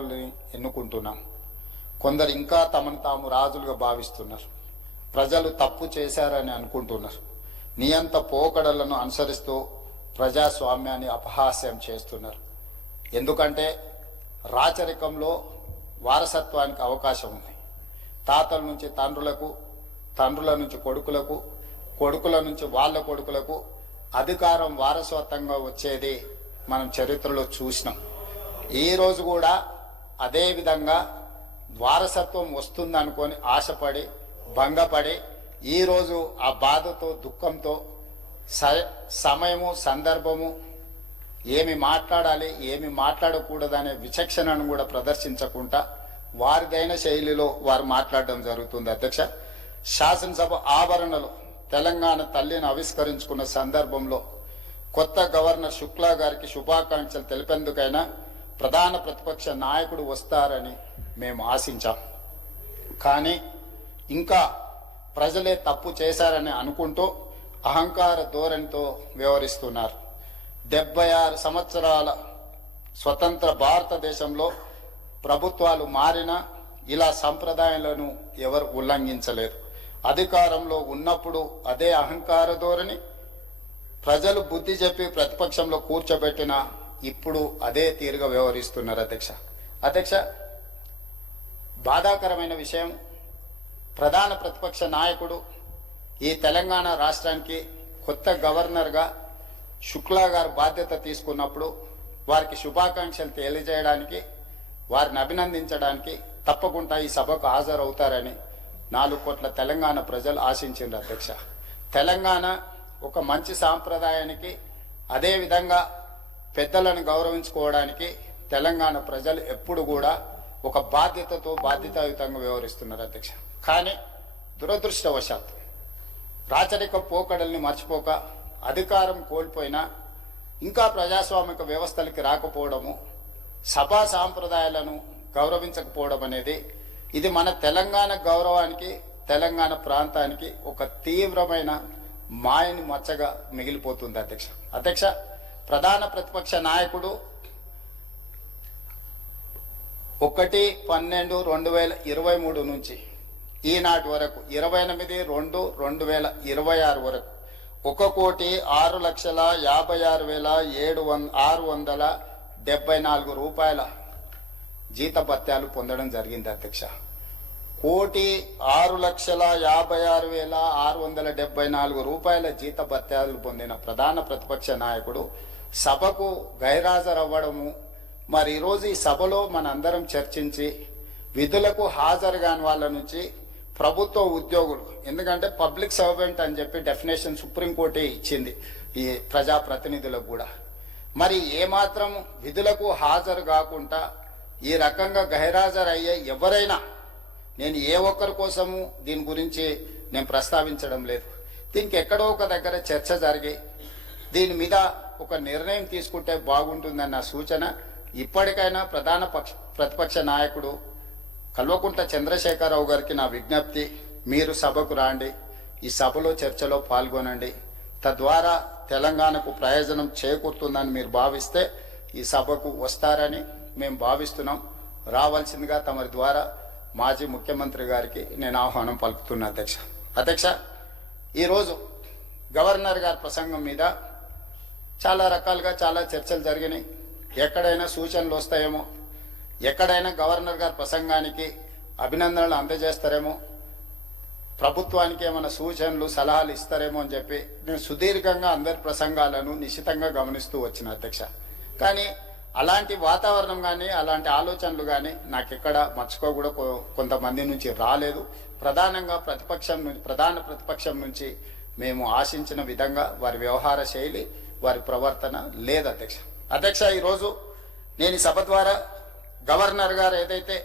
నాయకుల్ని ఎన్నుకుంటున్నాం. కొందరు ఇంకా తమను తాము రాజులుగా భావిస్తున్నారు. ప్రజలు తప్పు చేశారని అనుకుంటున్నారు. నియంత పోకడలను అనుసరిస్తూ ప్రజాస్వామ్యాన్ని అపహాస్యం చేస్తున్నారు. ఎందుకంటే రాచరికంలో వారసత్వానికి అవకాశం ఉంది. తాతల నుంచి తండ్రులకు, తండ్రుల నుంచి కొడుకులకు, కొడుకుల నుంచి వాళ్ళ కొడుకులకు అధికారం వారసత్వంగా వచ్చేది మనం చరిత్రలో చూసినాం. ఈరోజు కూడా అదే విధంగా వారసత్వం వస్తుందనుకొని ఆశపడి భంగపడి ఈరోజు ఆ బాధతో దుఃఖంతో సమయము సందర్భము ఏమి మాట్లాడాలి ఏమి మాట్లాడకూడదనే విచక్షణను కూడా ప్రదర్శించకుండా వారిదైన శైలిలో వారు మాట్లాడడం జరుగుతుంది. అధ్యక్ష, శాసనసభ ఆవరణలో తెలంగాణ తల్లిని ఆవిష్కరించుకున్న సందర్భంలో కొత్త గవర్నర్ శుక్లా గారికి శుభాకాంక్షలు తెలిపేందుకైనా ప్రధాన ప్రతిపక్ష నాయకుడు వస్తారని మేము ఆశించాం. కానీ ఇంకా ప్రజలే తప్పు చేశారని అనుకుంటూ అహంకార ధోరణితో వ్యవహరిస్తున్నారు. 76 సంవత్సరాల స్వతంత్ర భారతదేశంలో ప్రభుత్వాలు మారినా ఇలా సంప్రదాయాలను ఎవరు ఉల్లంఘించలేదు. అధికారంలో ఉన్నప్పుడు అదే అహంకార ధోరణి, ప్రజలు బుద్ధి చెప్పి ప్రతిపక్షంలో కూర్చోబెట్టిన ఇప్పుడు అదే తీరుగా వ్యవహరిస్తున్నారు. అధ్యక్ష, బాధాకరమైన విషయం, ప్రధాన ప్రతిపక్ష నాయకుడు ఈ తెలంగాణ రాష్ట్రానికి కొత్త గవర్నర్గా శుక్లా గారు బాధ్యత తీసుకున్నప్పుడు వారికి శుభాకాంక్షలు తెలియజేయడానికి, వారిని అభినందించడానికి తప్పకుండా ఈ సభకు హాజరవుతారని 4 కోట్ల తెలంగాణ ప్రజలు ఆశించారు. అధ్యక్ష, తెలంగాణ ఒక మంచి సాంప్రదాయానికి, అదేవిధంగా పెద్దలను గౌరవించుకోవడానికి తెలంగాణ ప్రజలు ఎప్పుడు కూడా ఒక బాధ్యతాయుతంగా వ్యవహరిస్తున్నారు. అధ్యక్ష, కానీ దురదృష్టవశాత్తు రాచరిక పోకడల్ని మర్చిపోక అధికారం కోల్పోయినా ఇంకా ప్రజాస్వామిక వ్యవస్థలకి రాకపోవడము, సభా సాంప్రదాయాలను గౌరవించకపోవడం అనేది ఇది మన తెలంగాణ గౌరవానికి, తెలంగాణ ప్రాంతానికి ఒక తీవ్రమైన మాయని మచ్చగా మిగిలిపోతుంది. అధ్యక్ష, ప్రధాన ప్రతిపక్ష నాయకుడు 1/12/2023 నుంచి ఈనాటి వరకు 28/2/2026 వరకు 1,56,56,674 రూపాయల జీతభత్యాలు పొందడం జరిగింది. అధ్యక్ష, 1,56,56,674 రూపాయల జీతభత్యాలు పొందిన ప్రధాన ప్రతిపక్ష నాయకుడు సభకు గైరాజరవ్వడము, మరి ఈరోజు ఈ సభలో మనందరం చర్చించి విధులకు హాజరు కాని వాళ్ళ నుంచి ప్రభుత్వ ఉద్యోగులు, ఎందుకంటే పబ్లిక్ సర్వెంట్ అని చెప్పి డెఫినేషన్ సుప్రీంకోర్టే ఇచ్చింది ఈ ప్రజాప్రతినిధులకు కూడా, మరి ఏమాత్రం విధులకు హాజరు కాకుండా ఈ రకంగా గైరాజరయ్యే ఎవరైనా, నేను ఏ ఒక్కరి కోసము దీని గురించి నేను ప్రస్తావించడం లేదు, దీనికి ఎక్కడో ఒక దగ్గర చర్చ జరిగి దీని మీద ఒక నిర్ణయం తీసుకుంటే బాగుంటుందన్న సూచన. ఇప్పటికైనా ప్రధాన ప్రతిపక్ష నాయకుడు కల్వకుంట్ల చంద్రశేఖరరావు గారికి నా విజ్ఞప్తి, మీరు సభకు రాండి, ఈ సభలో చర్చలో పాల్గొనండి, తద్వారా తెలంగాణకు ప్రయోజనం చేకూరుతుందని మీరు భావిస్తే ఈ సభకు వస్తారని మేము భావిస్తున్నాం. రావాల్సిందిగా తమరి ద్వారా మాజీ ముఖ్యమంత్రి గారికి నేను ఆహ్వానం పలుకుతున్నా. అధ్యక్ష, ఈరోజు గవర్నర్ గారి ప్రసంగం మీద చాలా రకాలుగా చాలా చర్చలు జరిగినాయి. ఎక్కడైనా సూచనలు వస్తాయేమో, ఎక్కడైనా గవర్నర్ గారి ప్రసంగానికి అభినందనలు అందజేస్తారేమో, ప్రభుత్వానికి ఏమైనా సూచనలు సలహాలు ఇస్తారేమో అని చెప్పి నేను సుదీర్ఘంగా అందరి ప్రసంగాలను నిశితంగా గమనిస్తూ వచ్చిన. అధ్యక్ష, కానీ అలాంటి వాతావరణం కానీ అలాంటి ఆలోచనలు కానీ నాకెక్కడ మర్చిపో కూడా కొంతమంది నుంచి రాలేదు. ప్రధానంగా ప్రధాన ప్రతిపక్షం నుంచి మేము ఆశించిన విధంగా వారి వ్యవహార శైలి, వారి ప్రవర్తన లేదు. అధ్యక్ష, ఈరోజు నేను ఈ సభ ద్వారా గవర్నర్ గారు ఏదైతే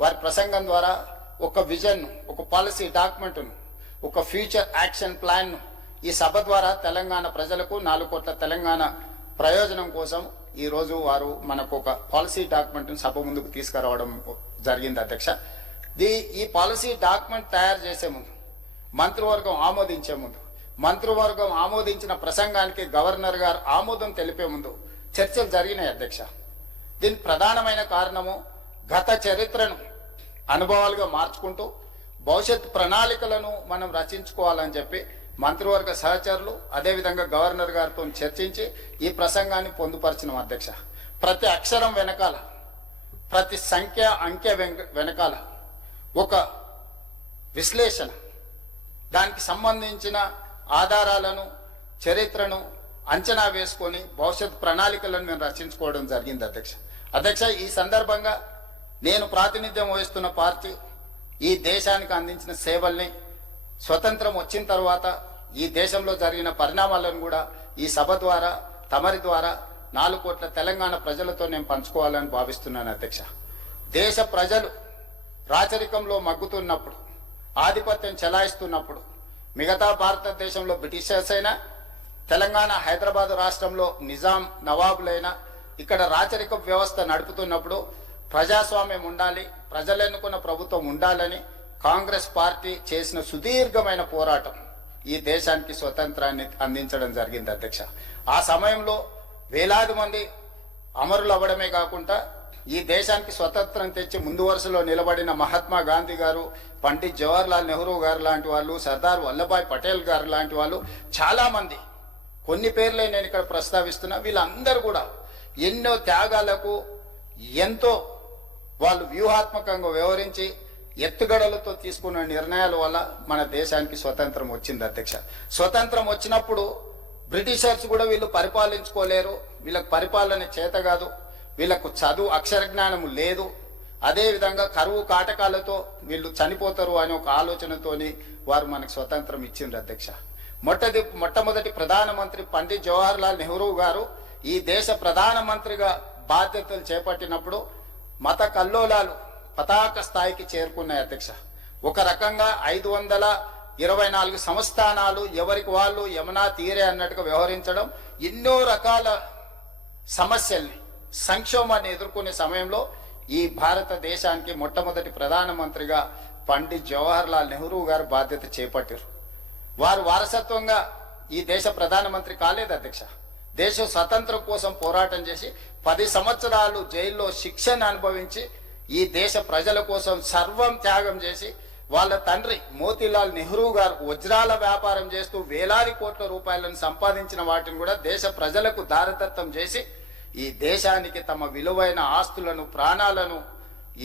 వారి ప్రసంగం ద్వారా ఒక విజన్, ఒక పాలసీ డాక్యుమెంట్ను, ఒక ఫ్యూచర్ యాక్షన్ ప్లాన్ను ఈ సభ ద్వారా తెలంగాణ ప్రజలకు 4 కోట్ల తెలంగాణ ప్రయోజనం కోసం ఈరోజు వారు మనకు ఒక పాలసీ డాక్యుమెంట్ను సభ ముందుకు తీసుకురావడం జరిగింది. అధ్యక్ష, ఈ పాలసీ డాక్యుమెంట్ తయారు చేసే ముందు, మంత్రివర్గం ఆమోదించే ముందు, మంత్రివర్గం ఆమోదించిన ప్రసంగానికి గవర్నర్ గారు ఆమోదం తెలిపే ముందు చర్చలు జరిగినాయి. అధ్యక్ష, దీనికి ప్రధానమైన కారణము గత చరిత్రను అనుభవాలుగా మార్చుకుంటూ భవిష్యత్ ప్రణాళికలను మనం రచించుకోవాలని చెప్పి మంత్రివర్గ సహచరులు అదేవిధంగా గవర్నర్ గారితో చర్చించి ఈ ప్రసంగాన్ని పొందుపరిచిన అధ్యక్ష. ప్రతి అక్షరం వెనకాల, ప్రతి అంకె వెనకాల ఒక విశ్లేషణ, దానికి సంబంధించిన ఆధారాలను, చరిత్రను అంచనా వేసుకొని భవిష్యత్ ప్రణాళికలను మేము రచించుకోవడం జరిగింది అధ్యక్ష. ఈ సందర్భంగా నేను ప్రాతినిధ్యం వహిస్తున్న పార్టీ ఈ దేశానికి అందించిన సేవల్ని, స్వతంత్రం వచ్చిన తర్వాత ఈ దేశంలో జరిగిన పరిణామాలను కూడా ఈ సభ ద్వారా, తమరి ద్వారా 4 కోట్ల తెలంగాణ ప్రజలతో నేను పంచుకోవాలని భావిస్తున్నాను అధ్యక్ష. దేశ ప్రజలు రాచరికంలో మగ్గుతున్నప్పుడు, ఆధిపత్యం చెలాయిస్తున్నప్పుడు, మిగతా భారతదేశంలో బ్రిటిషర్స్ అయినా, తెలంగాణ హైదరాబాద్ రాష్ట్రంలో నిజాం నవాబులైనా ఇక్కడ రాచరిక వ్యవస్థ నడుపుతున్నప్పుడు ప్రజాస్వామ్యం ఉండాలి, ప్రజలు ఎన్నుకున్న ప్రభుత్వం ఉండాలని కాంగ్రెస్ పార్టీ చేసిన సుదీర్ఘమైన పోరాటం ఈ దేశానికి స్వతంత్రాన్ని అందించడం జరిగింది అధ్యక్ష. ఆ సమయంలో వేలాది మంది అమరులు అవ్వడమే కాకుండా ఈ దేశానికి స్వతంత్రం తెచ్చి ముందు వరుసలో నిలబడిన మహాత్మా గాంధీ గారు, పండిత్ జవహర్లాల్ నెహ్రూ గారు లాంటి వాళ్ళు, సర్దార్ వల్లభాయ్ పటేల్ గారు లాంటి వాళ్ళు చాలా మంది, కొన్ని పేర్లే నేను ఇక్కడ ప్రస్తావిస్తున్నా, వీళ్ళందరూ కూడా ఎన్నో త్యాగాలకు ఎంతో వాళ్ళు వ్యూహాత్మకంగా వ్యవహరించి ఎత్తుగడలతో తీసుకున్న నిర్ణయాల వల్ల మన దేశానికి స్వతంత్రం వచ్చింది అధ్యక్ష. స్వతంత్రం వచ్చినప్పుడు బ్రిటిషర్స్ కూడా వీళ్ళు పరిపాలించుకోలేరు, వీళ్ళకి పరిపాలన చేత కాదు, వీళ్ళకు చదువు అక్షర జ్ఞానము లేదు, అదేవిధంగా కరువు కాటకాలతో వీళ్ళు చనిపోతారు అనే ఒక ఆలోచనతోని వారు మనకు స్వతంత్రం ఇచ్చిండ్రు అధ్యక్ష. మొట్టమొదటి ప్రధానమంత్రి పండిత్ జవహర్లాల్ నెహ్రూ గారు ఈ దేశ ప్రధానమంత్రిగా బాధ్యతలు చేపట్టినప్పుడు మత కల్లోలాలు పతాక స్థాయికి చేరుకున్నాయి అధ్యక్ష. ఒక రకంగా 524 సంస్థానాలు ఎవరికి వాళ్ళు యమునా తీరే అన్నట్టుగా వ్యవహరించడం, ఎన్నో రకాల సమస్యల్ని, సంక్షోభాన్ని ఎదుర్కొనే సమయంలో ఈ భారతదేశానికి మొట్టమొదటి ప్రధానమంత్రిగా పండిత్ జవహర్లాల్ నెహ్రూ గారు బాధ్యత చేపట్టారు. వారు వారసత్వంగా ఈ దేశ ప్రధానమంత్రి కాలేదు అధ్యక్ష. దేశ స్వతంత్రం కోసం పోరాటం చేసి 10 సంవత్సరాలు జైల్లో శిక్షను అనుభవించి ఈ దేశ ప్రజల కోసం సర్వం త్యాగం చేసి వాళ్ళ తండ్రి మోతీలాల్ నెహ్రూ గారు వజ్రాల వ్యాపారం చేస్తూ వేలాది కోట్ల రూపాయలను సంపాదించిన వాటిని కూడా దేశ ప్రజలకు దారదత్తం చేసి ఈ దేశానికి తమ విలువైన ఆస్తులను, ప్రాణాలను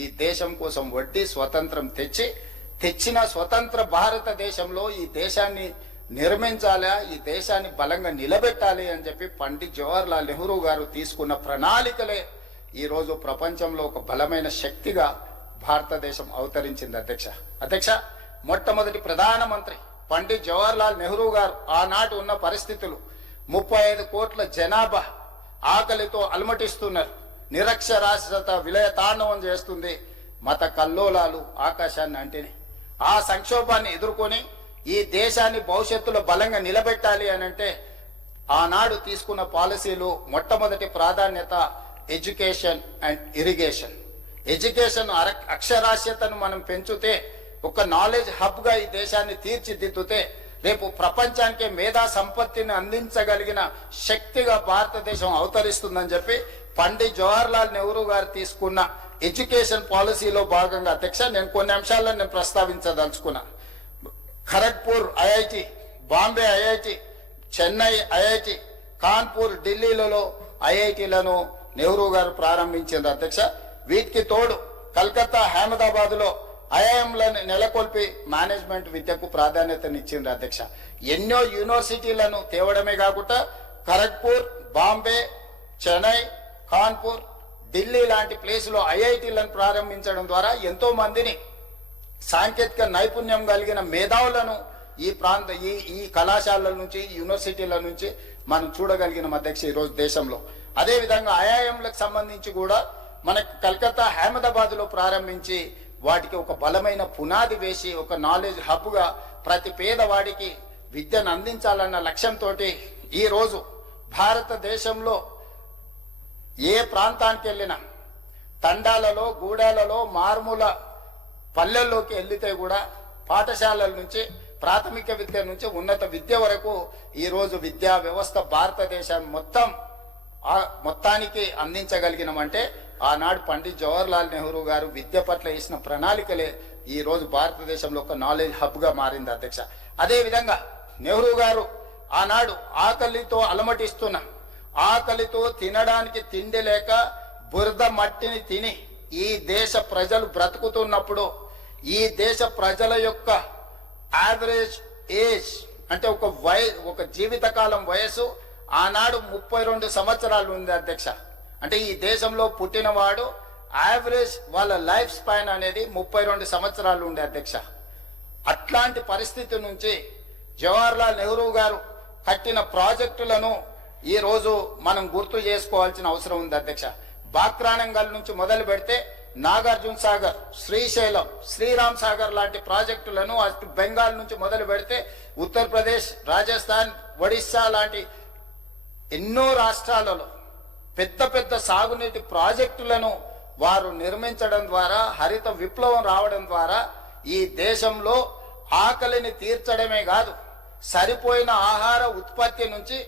ఈ దేశం కోసం వడ్డీ స్వతంత్రం తెచ్చిన స్వతంత్ర భారతదేశంలో ఈ దేశాన్ని నిర్మించాలా, ఈ దేశాన్ని బలంగా నిలబెట్టాలి అని చెప్పి పండిత్ జవహర్లాల్ నెహ్రూ గారు తీసుకున్న ప్రణాళికలే ఈరోజు ప్రపంచంలో ఒక బలమైన శక్తిగా భారతదేశం అవతరించింది అధ్యక్ష. మొట్టమొదటి ప్రధానమంత్రి పండిత్ జవహర్లాల్ నెహ్రూ గారు ఆనాటి ఉన్న పరిస్థితులు, 35 కోట్ల జనాభా ఆకలితో అలమటిస్తున్నారు, నిరక్షరాస్యత విలయతాండవం చేస్తుంది, మత కల్లోలాలు ఆకాశాన్ని అంటిని. ఆ సంక్షోభాన్ని ఎదుర్కొని ఈ దేశాన్ని భవిష్యత్తులో బలంగా నిలబెట్టాలి అని అంటే ఆనాడు తీసుకున్న పాలసీలు, మొట్టమొదటి ప్రాధాన్యత ఎడ్యుకేషన్ అండ్ ఇరిగేషన్. ఎడ్యుకేషన్ అక్షరాస్యతను మనం పెంచుతే, ఒక నాలెడ్జ్ హబ్ గా ఈ దేశాన్ని తీర్చిదిద్దుతే రేపు ప్రపంచానికే మేధా సంపత్తిని అందించగలిగిన శక్తిగా భారతదేశం అవతరిస్తుందని చెప్పి పండిత్ జవహర్లాల్ నెహ్రూ గారు తీసుకున్న ఎడ్యుకేషన్ పాలసీలో భాగంగా అధ్యక్ష నేను కొన్ని అంశాలను నేను ప్రస్తావించదలుచుకున్నా. Kharagpur IIT, Bombay IIT, Chennai IIT, Kanpur, ఢిల్లీలలో ఐఐటీలను నెహ్రూ గారు ప్రారంభించారు అధ్యక్ష. వీటికి తోడు కలకత్తా, అహ్మదాబాద్ లో ఐఐఎంలను నెలకొల్పి మేనేజ్మెంట్ విద్యకు ప్రాధాన్యతనిచ్చింది అధ్యక్ష. ఎన్నో యూనివర్సిటీలను తేవడమే కాకుండా ఖరగ్పూర్, బాంబే, చెన్నై, కాన్పూర్, ఢిల్లీ లాంటి ప్లేసులో ఐఐటీలను ప్రారంభించడం ద్వారా ఎంతో మందిని, సాంకేతిక నైపుణ్యం కలిగిన మేధావులను ఈ కళాశాలల నుంచి, యూనివర్సిటీల నుంచి మనం చూడగలిగిన అధ్యక్ష ఈరోజు దేశంలో. అదేవిధంగా ఐఐఎంలకు సంబంధించి కూడా మనకు కలకత్తా, అహ్మదాబాద్ లో ప్రారంభించి వాటికి ఒక బలమైన పునాది వేసి ఒక నాలెడ్జ్ హబ్ గా ప్రతి పేదవాడికి విద్యను అందించాలన్న లక్ష్యంతో ఈ రోజు భారతదేశంలో ఏ ప్రాంతానికి వెళ్ళినా, తండాలలో, గూడాలలో, మారుమూల పల్లెల్లోకి వెళ్లితే కూడా పాఠశాలల నుంచి, ప్రాథమిక విద్య నుంచి ఉన్నత విద్య వరకు ఈ రోజు విద్యా వ్యవస్థ భారతదేశం మొత్తానికి అందించగలిగినామంటే ఆనాడు పండిత్ జవహర్లాల్ నెహ్రూ గారు విద్య పట్ల వేసిన ప్రణాళికలే ఈ రోజు భారతదేశంలో ఒక నాలెడ్జ్ హబ్గా మారింది అధ్యక్ష. అదేవిధంగా నెహ్రూ గారు ఆనాడు ఆకలితో అలమటిస్తున్న, ఆకలితో తినడానికి తిండి లేక బురద మట్టిని తిని ఈ దేశ ప్రజలు బ్రతుకుతున్నప్పుడు ఈ దేశ ప్రజల యొక్క యావరేజ్ ఏజ్ అంటే ఒక జీవితకాలం వయసు ఆనాడు 32 సంవత్సరాలు ఉంది అధ్యక్ష. అంటే ఈ దేశంలో పుట్టినవాడు యావరేజ్ వాళ్ళ లైఫ్ స్పాన్ అనేది 32 సంవత్సరాలు ఉండే అధ్యక్ష. అట్లాంటి పరిస్థితి నుంచి జవహర్లాల్ నెహ్రూ గారు కట్టిన ప్రాజెక్టులను ఈ రోజు మనం గుర్తు చేసుకోవాల్సిన అవసరం ఉంది అధ్యక్ష. బాక్రానంగల్ నుంచి మొదలు పెడితే నాగార్జున సాగర్, శ్రీశైలం, శ్రీరామ్ సాగర్ లాంటి ప్రాజెక్టులను అటు బెంగాల్ నుంచి మొదలు పెడితే ఉత్తరప్రదేశ్, రాజస్థాన్, ఒడిస్సా లాంటి ఎన్నో రాష్ట్రాలలో పెద్ద పెద్ద సాగునీటి ప్రాజెక్టులను వారు నిర్మించడం ద్వారా, హరిత విప్లవం రావడం ద్వారా ఈ దేశంలో ఆకలిని తీర్చడమే కాదు, సరిపోయిన ఆహార ఉత్పత్తి నుంచి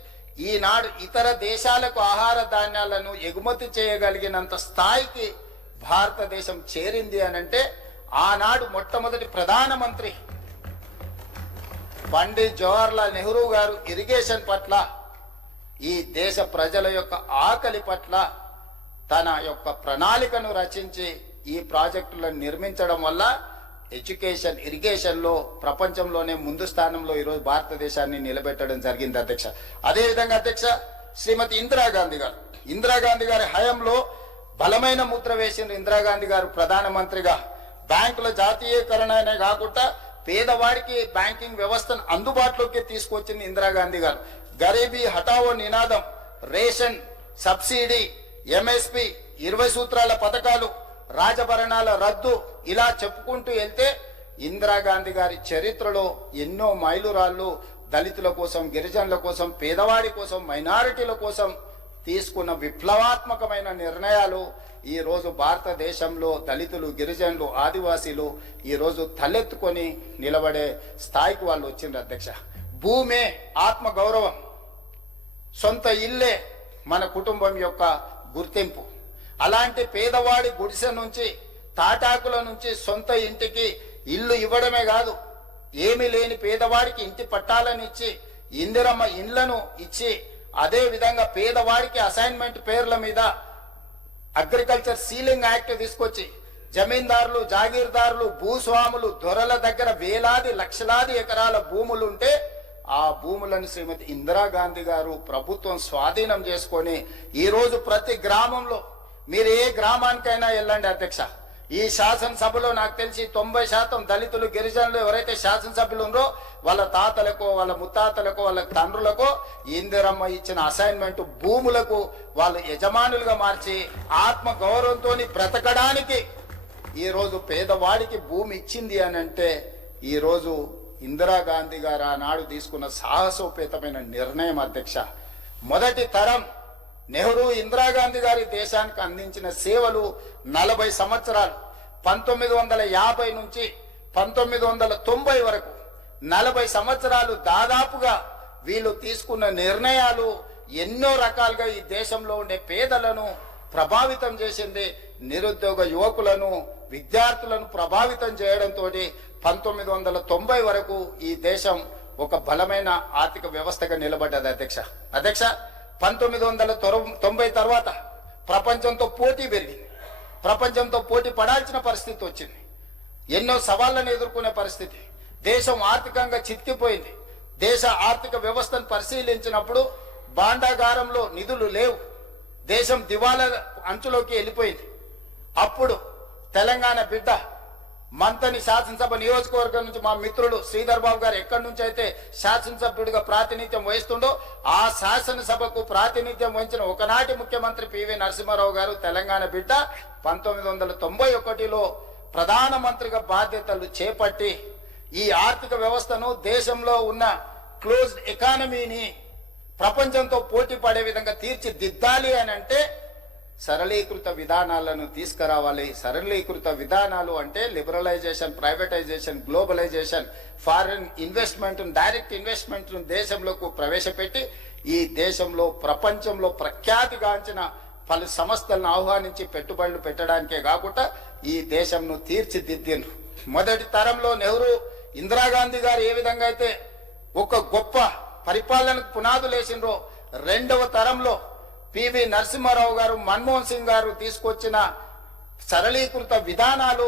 ఈనాడు ఇతర దేశాలకు ఆహార ధాన్యాలను ఎగుమతి చేయగలిగినంత స్థాయికి భారతదేశం చేరింది అనంటే ఆనాడు మొట్టమొదటి ప్రధానమంత్రి పండిత్ జవహర్లాల్ నెహ్రూ గారు ఇరిగేషన్ పట్ల, ఈ దేశ ప్రజల యొక్క ఆకలి పట్ల తన యొక్క ప్రణాళికను రచించి ఈ ప్రాజెక్టులను నిర్మించడం వల్ల ఎడ్యుకేషన్, ఇరిగేషన్ లో ప్రపంచంలోనే ముందు స్థానంలో ఈరోజు భారతదేశాన్ని నిలబెట్టడం జరిగింది అధ్యక్ష. అదేవిధంగా అధ్యక్ష, శ్రీమతి ఇందిరాగాంధీ గారి హయాంలో బలమైన ముద్ర వేసిన ఇందిరాగాంధీ గారు ప్రధానమంత్రిగా బ్యాంకుల జాతీయకరణనే కాకుండా పేదవాడికి బ్యాంకింగ్ వ్యవస్థను అందుబాటులోకి తీసుకొచ్చింది ఇందిరాగాంధీ గారు. గరీబీ హఠావో నినాదం, రేషన్ సబ్సిడీ, ఎంఎస్పి, 20 సూత్రాల పథకాలు, రాజభరణాల రద్దు, ఇలా చెప్పుకుంటూ వెళ్తే ఇందిరాగాంధీ గారి చరిత్రలో ఎన్నో మైలురాళ్ళు దళితుల కోసం, గిరిజనుల కోసం, పేదవాడి కోసం, మైనారిటీల కోసం తీసుకున్న విప్లవాత్మకమైన నిర్ణయాలు ఈ రోజు భారతదేశంలో దళితులు, గిరిజనులు, ఆదివాసీలు ఈ రోజు తలెత్తుకొని నిలబడే స్థాయికి వాళ్ళు వచ్చిండ్రు అధ్యక్ష. భూమే ఆత్మ గౌరవం, సొంత ఇల్లే మన కుటుంబం యొక్క గుర్తింపు. అలాంటి పేదవాడి గుడిసె నుంచి, తాటాకుల నుంచి సొంత ఇంటికి ఇల్లు ఇవ్వడమే కాదు, ఏమీ లేని పేదవాడికి ఇంటి పట్టాలను ఇచ్చి, ఇందిరమ్మ ఇండ్లను ఇచ్చి, అదే విధంగా పేదవాడికి అసైన్మెంట్ పేర్ల మీద అగ్రికల్చర్ సీలింగ్ యాక్ట్ తీసుకొచ్చి జమీందారులు, జాగీర్దారులు, భూస్వాములు, దొరల దగ్గర వేలాది లక్షలాది ఎకరాల భూములుంటే ఆ భూములను శ్రీమతి ఇందిరాగాంధీ గారు ప్రభుత్వం స్వాధీనం చేసుకొని ఈ రోజు ప్రతి గ్రామంలో, మీరు ఏ గ్రామానికైనా వెళ్ళండి అధ్యక్ష, ఈ శాసనసభలో నాకు తెలిసి 90% దళితులు, గిరిజనులు ఎవరైతే శాసనసభ్యులు ఉన్నారో వాళ్ళ తాతలకో, వాళ్ళ ముత్తాతలకో, వాళ్ళ తండ్రులకో ఇందిరమ్మ ఇచ్చిన అసైన్మెంట్ భూములకు వాళ్ళు యజమానులుగా మార్చి ఆత్మ గౌరవంతో బ్రతకడానికి ఈ రోజు పేదవాడికి భూమి ఇచ్చింది అని అంటే ఈ రోజు ఇందిరాగాంధీ గారు ఆనాడు తీసుకున్న సాహసోపేతమైన నిర్ణయం అధ్యక్ష. మొదటి తరం నెహ్రూ, ఇందిరాగాంధీ గారి దేశానికి అందించిన సేవలు 40 సంవత్సరాలు, 1950 నుంచి 1990 వరకు 40 సంవత్సరాలు దాదాపుగా వీళ్ళు తీసుకున్న నిర్ణయాలు ఎన్నో రకాలుగా ఈ దేశంలో ఉండే పేదలను ప్రభావితం చేసింది. నిరుద్యోగ యువకులను, విద్యార్థులను ప్రభావితం చేయడంతో 1990 వరకు ఈ దేశం ఒక బలమైన ఆర్థిక వ్యవస్థగా నిలబడ్డది అధ్యక్ష. 1990 తర్వాత ప్రపంచంతో పోటీ పెరిగింది, ప్రపంచంతో పోటీ పడాల్సిన పరిస్థితి వచ్చింది, ఎన్నో సవాళ్లను ఎదుర్కొనే పరిస్థితి, దేశం ఆర్థికంగా చితికిపోయింది. దేశ ఆర్థిక వ్యవస్థను పరిశీలించినప్పుడు భాండాగారంలో నిధులు లేవు, దేశం దివాలా అంచులోకి వెళ్ళిపోయింది. అప్పుడు తెలంగాణ బిడ్డ మంతని శాసనసభ నియోజకవర్గం నుంచి మా మిత్రుడు శ్రీధర్ బాబు గారు ఎక్కడి నుంచి అయితే శాసనసభ్యుడిగా ప్రాతినిధ్యం వహిస్తుండో ఆ శాసనసభకు ప్రాతినిధ్యం వహించిన ఒకనాటి ముఖ్యమంత్రి పివి నరసింహారావు గారు తెలంగాణ బిడ్డ 1991లో ప్రధానమంత్రిగా బాధ్యతలు చేపట్టి ఈ ఆర్థిక వ్యవస్థను, దేశంలో ఉన్న క్లోజ్డ్ ఎకానమీని ప్రపంచంతో పోటీ పడే విధంగా తీర్చిదిద్దాలి అని అంటే సరళీకృత విధానాలను తీసుకురావాలి. సరళీకృత విధానాలు అంటే liberalisation, privatisation, globalisation, foreign investment, direct investment దేశంలోకి ప్రవేశపెట్టి ఈ దేశంలో ప్రపంచంలో ప్రఖ్యాతిగాంచిన పలు సంస్థలను ఆహ్వానించి పెట్టుబడులు పెట్టడానికే కాకుండా ఈ దేశంను తీర్చిదిద్దిండ్రు. మొదటి తరంలో నెహ్రూ, ఇందిరాగాంధీ గారు ఏ విధంగా అయితే ఒక గొప్ప పరిపాలనకు పునాదులు వేసిండ్రో, రెండవ తరంలో పివి నరసింహారావు గారు, మన్మోహన్ సింగ్ గారు తీసుకొచ్చిన సరళీకృత విధానాలు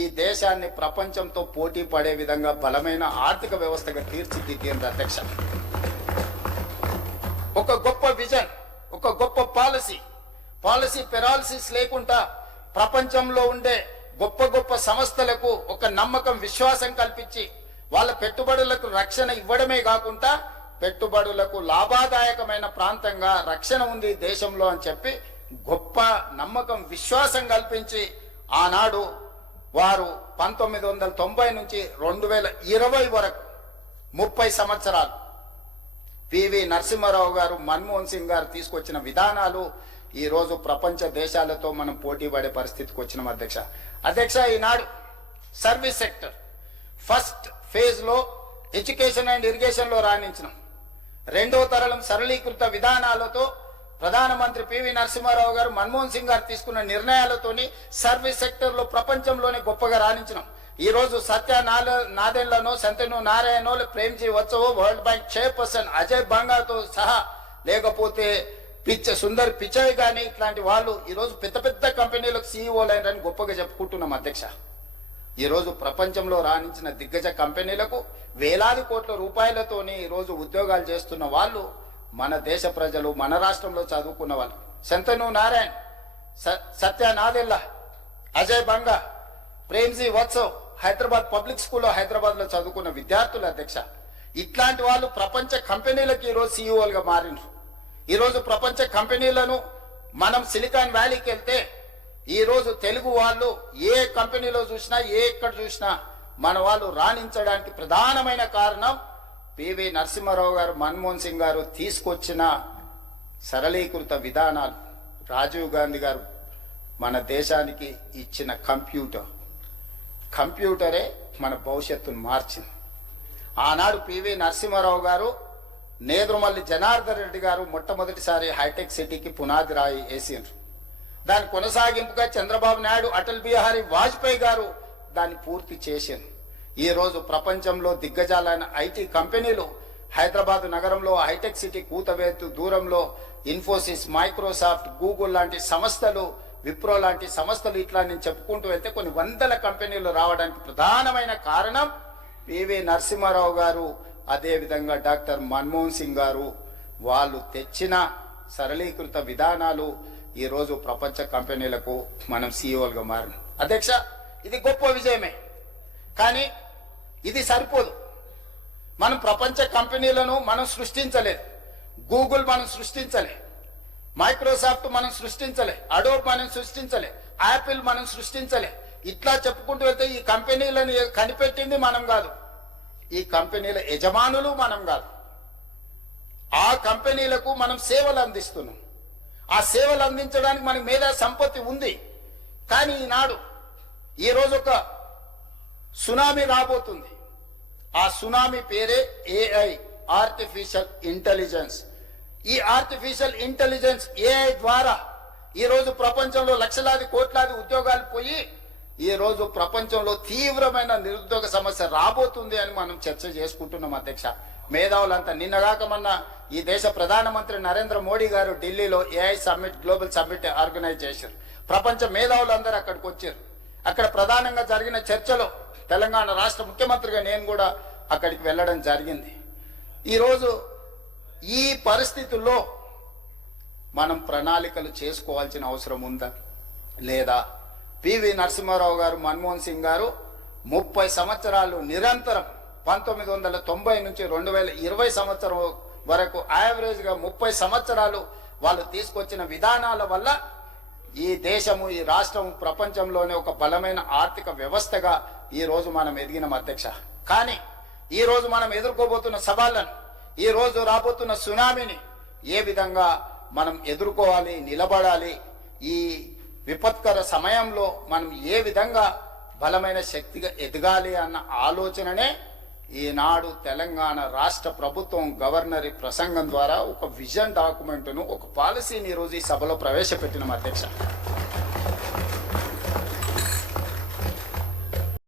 ఈ దేశాన్ని ప్రపంచంతో పోటీ పడే విధంగా బలమైన ఆర్థిక వ్యవస్థగా తీర్చిదిద్దింది అధ్యక్ష. ఒక గొప్ప విజన్, ఒక గొప్ప పాలసీ పెరాలసిస్ లేకుండా ప్రపంచంలో ఉండే గొప్ప గొప్ప సంస్థలకు ఒక నమ్మకం, విశ్వాసం కల్పించి వాళ్ళ పెట్టుబడులకు రక్షణ ఇవ్వడమే కాకుండా పెట్టుబడులకు లాభదాయకమైన ప్రాంతంగా రక్షణ ఉంది దేశంలో అని చెప్పి గొప్ప నమ్మకం, విశ్వాసం కల్పించి ఆనాడు వారు 1990 నుంచి 2020 వరకు 30 సంవత్సరాలు పివి నరసింహారావు గారు, మన్మోహన్ సింగ్ గారు తీసుకొచ్చిన విధానాలు ఈ రోజు ప్రపంచ దేశాలతో మనం పోటీ పడే పరిస్థితికి వచ్చినాం అధ్యక్ష. ఈనాడు సర్వీస్ సెక్టర్ ఫస్ట్ ఫేజ్ లో ఎడ్యుకేషన్ అండ్ ఇరిగేషన్ లో రాణించినాం. రెండవ తరం సరళీకృత విధానాలతో ప్రధానమంత్రి పివి నరసింహారావు గారు, మన్మోహన్ సింగ్ గారు తీసుకున్న నిర్ణయాలతోని సర్వీస్ సెక్టర్ లో ప్రపంచంలోనే గొప్పగా రాణించినాం. ఈ రోజు సత్య నాదెళ్లనో, శంతను నారాయణో, ప్రేమ్జీ వచ్చవో, వరల్డ్ బ్యాంక్ చైర్పర్సన్ అజయ్ బంగాతో సహా, లేకపోతే సుందర్ పిచాయ్ గాని, ఇట్లాంటి వాళ్ళు ఈ రోజు పెద్ద పెద్ద కంపెనీలకు సీఈఓలు అయినని గొప్పగా చెప్పుకుంటున్నాం అధ్యక్ష. ఈ రోజు ప్రపంచంలో రాణించిన దిగ్గజ కంపెనీలకు వేలాది కోట్ల రూపాయలతోని ఈ రోజు ఉద్యోగాలు చేస్తున్న వాళ్ళు మన దేశ ప్రజలు, మన రాష్ట్రంలో చదువుకున్న వాళ్ళు. శంతను నారాయణ్, సత్య నాదెల్ల, అజయ్ బంగా, ప్రేమ్జీ వత్సవ్ హైదరాబాద్ పబ్లిక్ స్కూల్లో హైదరాబాద్ లో చదువుకున్న విద్యార్థులు అధ్యక్ష. ఇట్లాంటి వాళ్ళు ప్రపంచ కంపెనీలకు ఈరోజు సీఈఓలుగా మారినారు. ఈరోజు ప్రపంచ కంపెనీలను మనం సిలికాన్ వ్యాలీకి వెళ్తే ఈ రోజు తెలుగు వాళ్ళు ఏ కంపెనీలో చూసినా, ఎక్కడ చూసినా మన వాళ్ళు రాణించడానికి ప్రధానమైన కారణం పివి నరసింహారావు గారు, మన్మోహన్ సింగ్ గారు తీసుకొచ్చిన సరళీకృత విధానాలు. రాజీవ్ గాంధీ గారు మన దేశానికి ఇచ్చిన కంప్యూటరే మన భవిష్యత్తును మార్చింది. ఆనాడు పివి నరసింహారావు గారు, నేదురుమల్లి జనార్దన్ రెడ్డి గారు మొట్టమొదటిసారి హైటెక్ సిటీకి పునాది రాయి వేసిండ్రు. దాని కొనసాగింపుగా చంద్రబాబు నాయుడు, అటల్ బిహారీ వాజ్పేయి గారు దాన్ని పూర్తి చేసిండ్రు. ఈ రోజు ప్రపంచంలో దిగ్గజాలైన ఐటీ కంపెనీలు హైదరాబాద్ నగరంలో హైటెక్ సిటీ కూతవేతు దూరంలో ఇన్ఫోసిస్, మైక్రోసాఫ్ట్, గూగుల్ లాంటి సంస్థలు, విప్రో లాంటి సంస్థలు, ఇట్లా నేను చెప్పుకుంటూ వెళ్తే కొన్ని వందల కంపెనీలు రావడానికి ప్రధానమైన కారణం పివి నరసింహారావు గారు, అదే విధంగా డాక్టర్ మన్మోహన్ సింగ్ గారు. వాళ్ళు తెచ్చిన సరళీకృత విధానాలు ఈ రోజు ప్రపంచ కంపెనీలకు మనం సీఈఓలుగా మారిన అధ్యక్ష. ఇది గొప్ప విజయమే, కానీ ఇది సరిపోదు. మనం ప్రపంచ కంపెనీలను మనం సృష్టించలేదు. గూగుల్ మనం సృష్టించలే, మైక్రోసాఫ్ట్ మనం సృష్టించలే, అడోబ్ మనం సృష్టించలే, యాపిల్ మనం సృష్టించలే. ఇట్లా చెప్పుకుంటూ వెళ్తే ఈ కంపెనీలను కనిపెట్టింది మనం కాదు, ఈ కంపెనీల యజమానులు మనం కాదు. ఆ కంపెనీలకు మనం సేవలు అందిస్తున్నాం. ఆ సేవలు అందించడానికి మనకి మేధా సంపత్తి ఉంది. కానీ ఈనాడు ఈరోజు ఒక సునామీ రాబోతుంది. ఆ సునామీ పేరే ఏఐ, ఆర్టిఫిషియల్ ఇంటెలిజెన్స్. ఈ ఆర్టిఫిషియల్ ఇంటెలిజెన్స్ ఏఐ ద్వారా ఈ రోజు ప్రపంచంలో లక్షలాది కోట్లాది ఉద్యోగాలు పోయి ఈ రోజు ప్రపంచంలో తీవ్రమైన నిరుద్యోగ సమస్య రాబోతుంది అని మనం చర్చ చేసుకుంటున్నాం అధ్యక్ష. మేధావులంతా నిన్నగాక మొన్న ఈ దేశ ప్రధానమంత్రి నరేంద్ర మోడీ గారు ఢిల్లీలో AI summit, global summit organise చేశారు. ప్రపంచ మేధావులందరూ అక్కడికి వచ్చారు. అక్కడ ప్రధానంగా జరిగిన చర్చలో తెలంగాణ రాష్ట్ర ముఖ్యమంత్రిగా నేను కూడా అక్కడికి వెళ్ళడం జరిగింది. ఈరోజు ఈ పరిస్థితుల్లో మనం ప్రణాళికలు చేసుకోవాల్సిన అవసరం ఉందా లేదా? పివి నరసింహారావు గారు, మన్మోహన్ సింగ్ గారు 30 సంవత్సరాలు నిరంతరం 1990 నుంచి 2020 సంవత్సరం వరకు యావరేజ్ గా 30 సంవత్సరాలు వాళ్ళు తీసుకొచ్చిన విధానాల వల్ల ఈ దేశము, ఈ రాష్ట్రం ప్రపంచంలోనే ఒక బలమైన ఆర్థిక వ్యవస్థగా ఈ రోజు మనం ఎదిగిన అధ్యక్ష. కానీ ఈ రోజు మనం ఎదుర్కోబోతున్న సవాళ్లను, ఈ రోజు రాబోతున్న సునామీని ఏ విధంగా మనం ఎదుర్కోవాలి, నిలబడాలి, ఈ విపత్కర సమయంలో మనం ఏ విధంగా బలమైన శక్తిగా ఎదగాలి అన్న ఆలోచననే ఈనాడు తెలంగాణ రాష్ట్ర ప్రభుత్వం గవర్నరీ ప్రసంగం ద్వారా ఒక విజన్ డాక్యుమెంట్ను, ఒక పాలసీని ఈరోజు ఈ సభలో ప్రవేశపెట్టిన అధ్యక్ష.